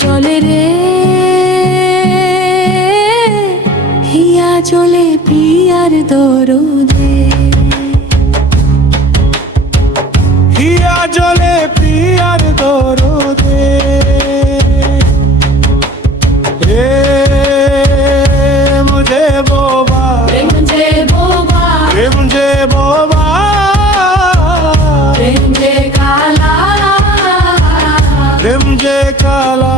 জলে রে হিয়া জলে প্রিয়ার দরদে, হিয়া জলে প্রিয়ার দরদে। হে মুঝে বোবা, প্রেম যে বোবা, প্রেম যে বোবা, প্রেম যে কালা, প্রেম যে কালা।